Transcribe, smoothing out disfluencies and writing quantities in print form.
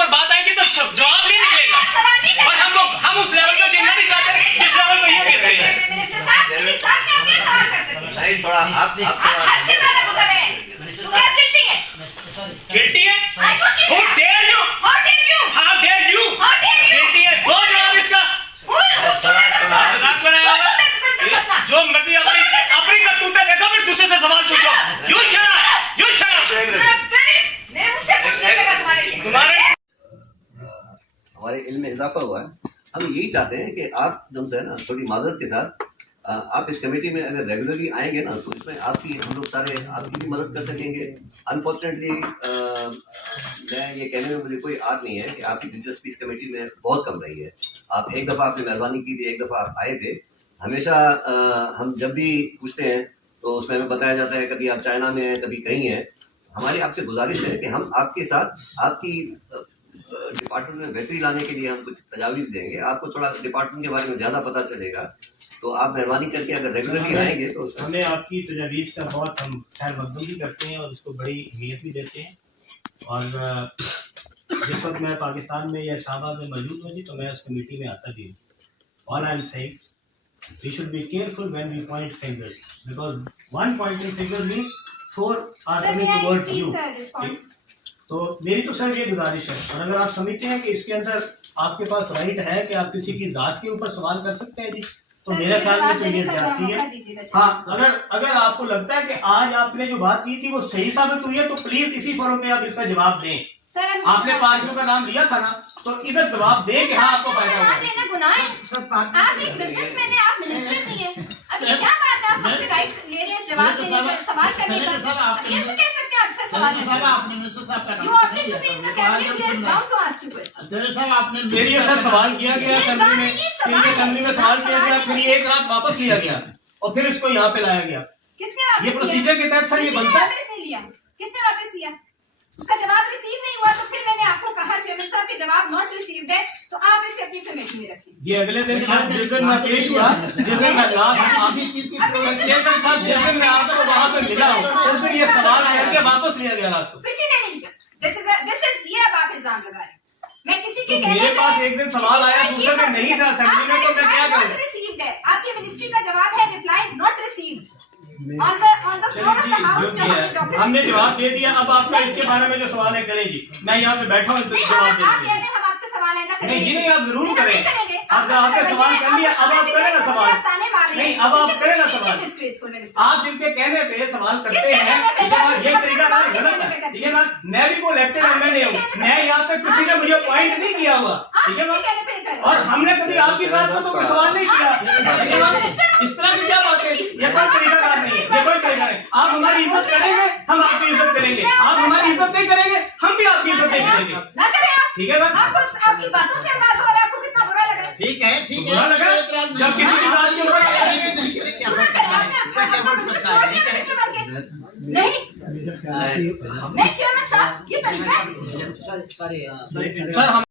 ऊपर बात आएगी तो सब जवाब नहीं निकलेगा। और हम उस लेवल पे गिरना नहीं चाहते जिस लेवल पे ये गिर रहे हैं। नहीं, थोड़ा आप गिल्टी है। Who dare you? How dare you? Guilty है। दो जवाब इसका। मजाक बनाया होगा। जो मर्जी अपनी करतूतें देखो फिर दूसरे से सवाल पूछो। You shut up. You shut up. तुम्हारे हमारे इल्म में इजाफा हुआ है। हम यही चाहते हैं कि आप जो है ना थोड़ी माजरत के साथ आप इस कमेटी में अगर रेगुलरली आएंगे ना तो इसमें आपकी हम लोग सारे आपकी भी मदद कर सकेंगे। अनफॉर्चुनेटली मैं ये कहने में मुझे कोई आद नहीं है कि आपकी दिलचस्पी इस कमेटी में बहुत कम रही है। आप एक दफ़ा आपने मेहरबानी की थी, एक दफ़ा आप आए थे। हमेशा हम जब भी पूछते हैं तो उसमें हमें बताया जाता है कभी आप चाइना में हैं, कभी कहीं हैं। हमारी आपसे गुजारिश है कि हम आपके साथ आपकी डिपार्टमेंट में बेहतरी लाने के लिए हम कुछ तजावीज़ देंगे। आपको थोड़ा डिपार्टमेंट के बारे में ज़्यादा पता चलेगा तो आप मेहरबानी करके अगर रेगुलरली आएंगे तो हमें आपकी तजावीज़ का बहुत हम खैर मकदूम भी करते हैं और उसको बड़ी अहमियत भी देते हैं। और जिस वक्त मैं पाकिस्तान में या इस्लामाबाद में मौजूद हूँ जी तो मैं उस कमेटी में आता भी हूँ। All I am saying we should be careful when we point fingers because one pointing finger means four are coming towards you. तो मेरी तो सर ये गुजारिश है और अगर आप समझते हैं कि इसके अंदर आपके पास राइट है कि आप किसी की जात के ऊपर सवाल कर सकते हैं जी तो मेरे ख्याल में तो ये जाती है। हाँ, अगर आपको लगता है कि आज आपने जो बात की थी वो सही साबित हुई है तो प्लीज इसी फोरम पे आप इसका जवाब दें। आपने पार्टियों का नाम लिया था ना तो इधर जवाब दें कि हाँ आपको फायदा होगा। आप एक बिजनेसमैन है, आप मिनिस्टर नहीं है। अब ये क्या बात है, आप हमसे राइट ले रहे हैं जवाब देने का, सवाल करने का। कैसे कह सकते हैं आपसे सवाल करने का? आपने मिनिस्टर साहब का You opted to be in the cabinet, we are bound to ask you questions. साहब आपने फिर ये सर सवाल किया गया असेंबली में, फिर ये असेंबली में सवाल किया गया, फिर ये एक रात वापस लिया गया और फिर इसको यहाँ पे लाया गया। किसने वापस ये प्रोसीजर के तहत सर ये बनता है। वापस नहीं लिया, किसने वापस लिया? उसका जवाब रिसीव नहीं हुआ तो फिर मैंने आपको कहा चेयरमैन साहब के जवाब नॉट रिसीव्ड है तो आप इसे अपनी कमेटी में रखिए। ये अगले दिन साहब जिस दिन मैं पेश हुआ, जिस दिन मैं लास्ट चेयरमैन साहब जिस दिन मैं आपको वहाँ पे मिला उस दिन ये सवाल करके वापस लिया गया रात को। किसी ने नहीं लिया। दिस इज ये अब आप इल्जाम लगा रहे हैं। मैं किसी के तो मेरे पास एक दिन सवाल आया दूसरे दिन नहीं था असेंबली में तो मैं क्या करूं? रिसीव्ड है, आपकी मिनिस्ट्री का जवाब है reply not received on the floor of the house. हमने जवाब दे दिया। अब आपका इसके बारे में जो सवाल है करें जी। मैं यहाँ पे बैठा हूँ जवाब दे आप कह रहे हैं हम आपसे सवाल आइंदा करेंगे। नहीं जी नहीं, आप जरूर करें। आप आपने सवाल कर लिया, अब आप करें ना सवाल। नहीं, अब आप करें ना सवाल। आप जिनके कहने पे सवाल करते हैं ये तरीका गलत है। ठीक है ना, मैं भी वो इलेक्टेड एमएलए हूँ, मैं यहाँ पे किसी ने मुझे पॉइंट नहीं किया हुआ। ठीक है ना, और हमने कभी आपकी बात को तो कोई सवाल नहीं किया। इस तरह की क्या बात है? ये कोई तरीकाकार नहीं है, ये कोई तरीका नहीं। आप हमारी इज्जत करेंगे, हम आपकी इज्जत करेंगे। आप हमारी इज्जत नहीं करेंगे, हम भी आपकी इज्जत नहीं करेंगे। ठीक है ना? आपकी बातों से अंदाजा हो रहा है आपको कितना बुरा लगा है। ठीक है बुरा लगा जब किसी की बात के ऊपर नहीं चेयरमैन साहब ये तरीका है। सर